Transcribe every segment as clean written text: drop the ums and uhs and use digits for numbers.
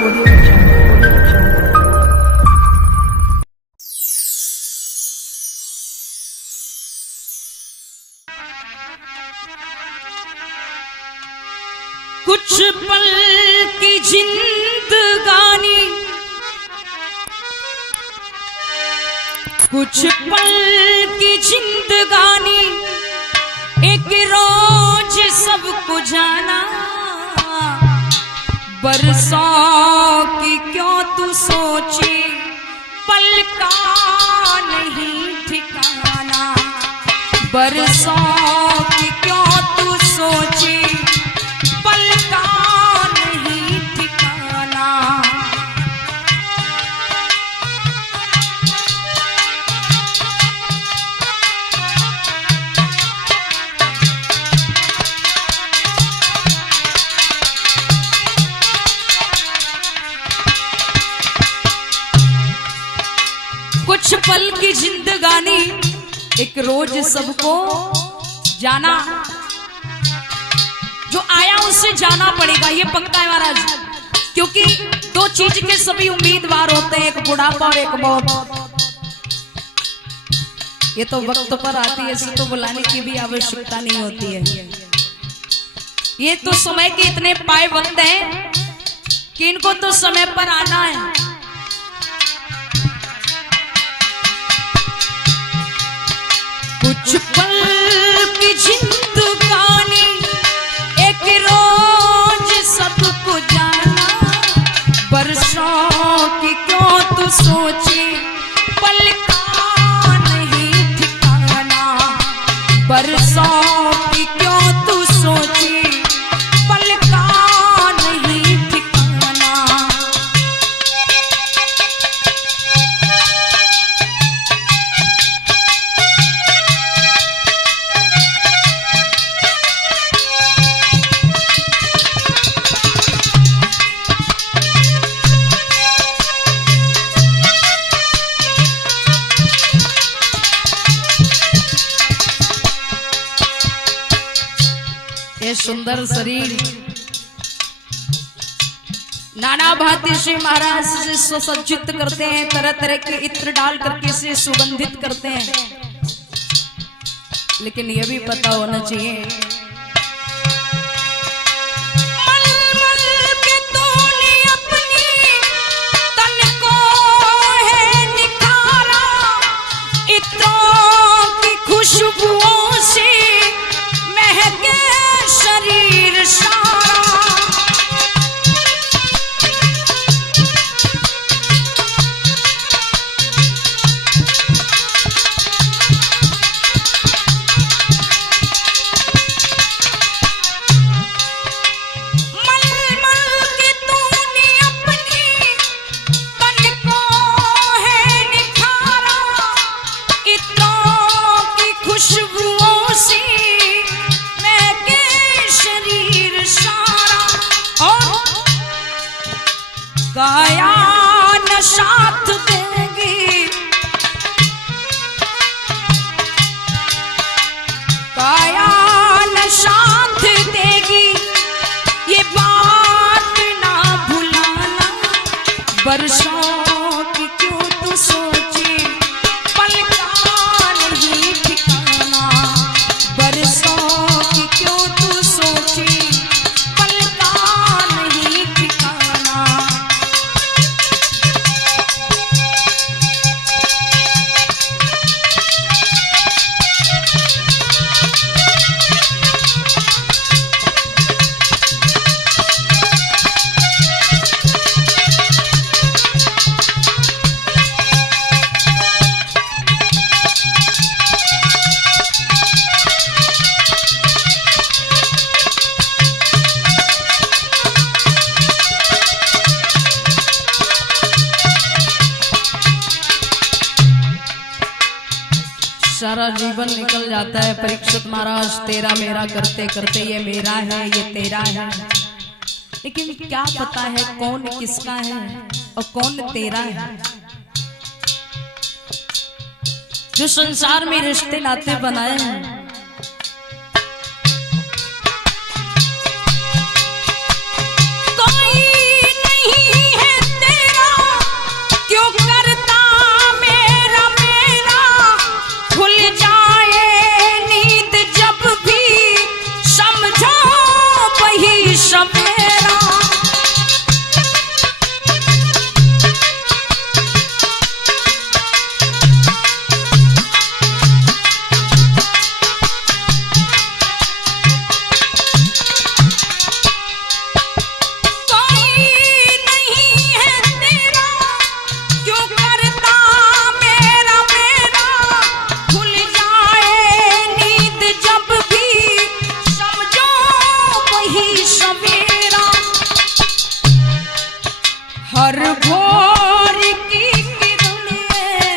कुछ पल की जिंदगानी, कुछ पल की जिंदगानी, एक रोज सबको जाना। बरसों की क्यों तू सोचे, पल का नहीं ठिकाना। बरसों की क्यों तू सोचे, पल का नहीं ठिकाना। कुछ पल की जिंदगानी, एक रोज सबको जाना। जो आया उससे जाना पड़ेगा, ये पक्का है महाराज। क्योंकि दो चीज के सभी उम्मीदवार होते हैं, एक बुढ़ापा और एक मौत। ये तो वक्त पर आती है, इसे तो बुलाने की भी आवश्यकता नहीं होती है। ये तो समय के इतने पायबंद हैं कि इनको तो समय पर आना है। कुछ पल की जिंदगानी, एक रोज सबको जाना। बरसों की क्यों तू सोचे, पल का नहीं ठिकाना। बरसों की क्यों तू सोचे, पल का नहीं ठिकाना। ये सुंदर शरीर नाना भांति से महाराज से सुसज्जित करते हैं, तरह तरह के इत्र डाल करके इसे सुगंधित करते हैं। लेकिन यह भी पता होना चाहिए, खुशबुओं से महके शरीर सारा। मलमल के तूने अपनी तन को है निखारा। इत्रों की खुशबुओं से महके शरीर सारा। और काया न साथ देगी, काया न साथ देगी, ये बात ना भुलाना। बरसों की क्यों तू सोचे, पल का नहीं ठिकाना। बरसों की क्यों तू सोचे, पल का नहीं ठिकाना। सारा जीवन निकल जाता है परीक्षित महाराज तेरा मेरा करते करते। ये मेरा है, ये तेरा है, लेकिन क्या पता है कौन किसका है और कौन तेरा है। जो संसार में रिश्ते नाते बनाए हैं, कोई नहीं हर भोर की किरणें,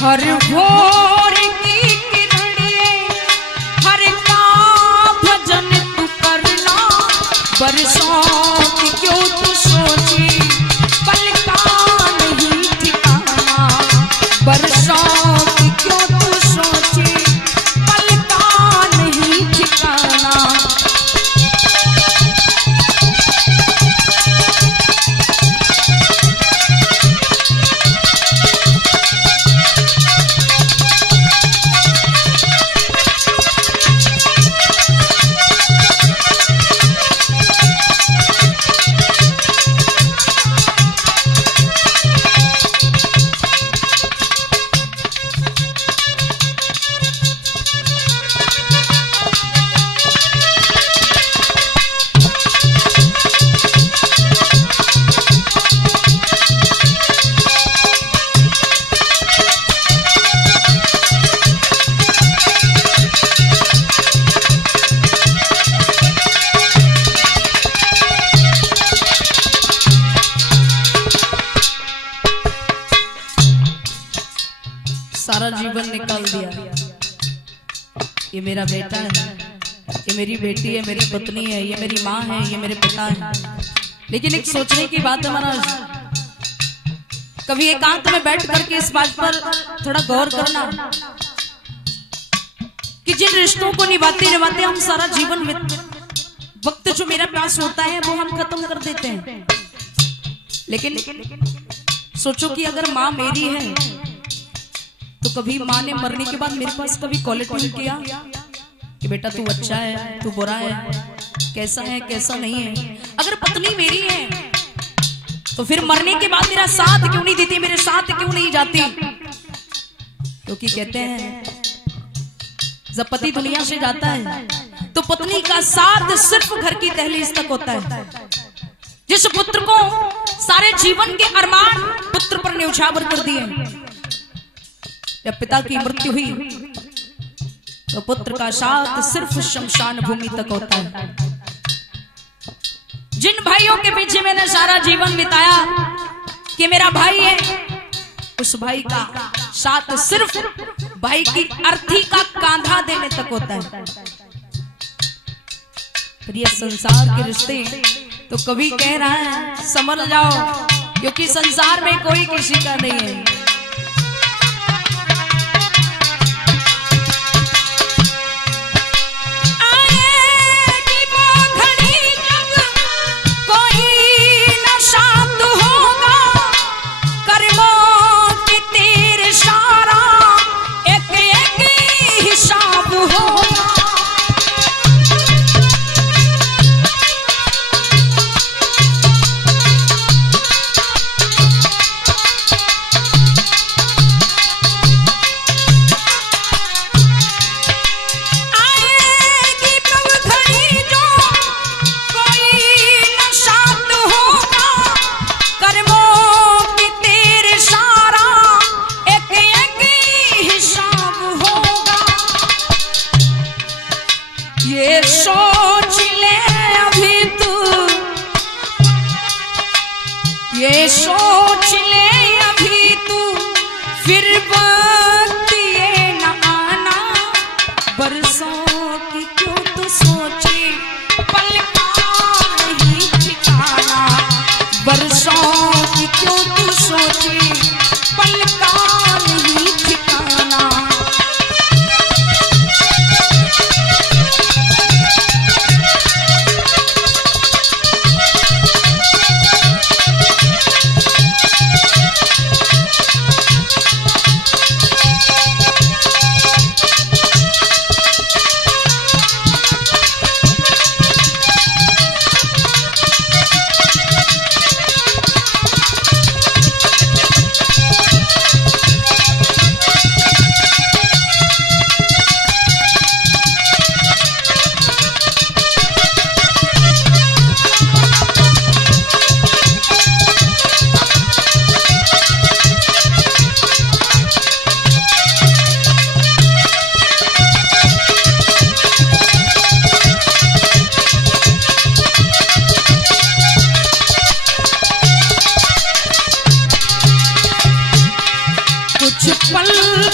हर भोर की किरणें, हर का भजन तू करना, बरसों की क्यों तू सोची, पल का नहीं ठिकाना, बरसों की क्यों तू सोची, पल का नहीं ठिकाना। सारा जीवन निकाल दिया। ये मेरा बेटा है, ये मेरी बेटी है, मेरी पत्नी है, ये मेरी माँ है, ये मेरे पिता है। लेकिन एक सोचने की बात है महाराज, कभी एकांत में बैठ करके इस बात पर थोड़ा गौर करना कि जिन रिश्तों को निभाते निभाते हम सारा जीवन वक्त जो मेरा पास होता है वो हम खत्म कर देते हैं। लेकिन सोचो कि अगर माँ मेरी है तो कभी माँ ने मरने के बाद मेरे पास कभी कॉलिंग किया कि बेटा तू अच्छा है, तू बुरा है, कैसा है कैसा नहीं है। अगर पत्नी मेरी है तो फिर मरने के बाद मेरा साथ क्यों नहीं देती, मेरे साथ क्यों नहीं जाती? क्योंकि कहते हैं जब पति दुनिया से जाता है तो पत्नी का साथ सिर्फ घर की दहलीज तक होता है। जिस पुत्र को सारे जीवन के अरमान पुत्र पर न्यौछावर कर दिए, जब पिता की मृत्यु हुई तो पुत्र का साथ सिर्फ शमशान भूमि तक होता है। जिन भाइयों के पीछे मैंने सारा जीवन बिताया कि मेरा भाई है, उस भाई का साथ सिर्फ भाई की अर्थी का कांधा देने तक होता है। फिर ये संसार के रिश्ते तो कभी कह रहा है समझ जाओ, क्योंकि संसार में कोई किसी का नहीं है। ये सोच ले अभी तू, फिर वक्त ये न आना, बरसों की क्यों तू सोची, पल का नहीं ठिकाना, बरसों की क्यों तू सोची, पल का नहीं ठिकाना।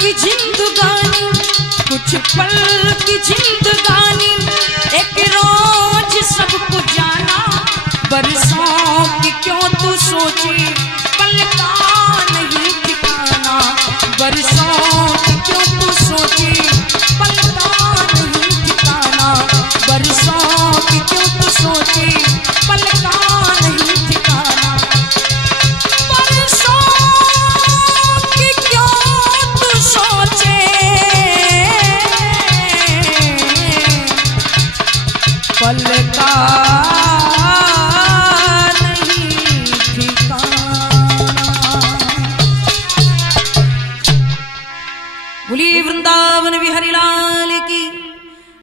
की जिंदगानी, कुछ पल की जिंदगानी, एक रोज सबको जाना। बरसों की क्यों तू सोची, पल का नहीं ठिकाना। बरसों की क्यों तू सोची,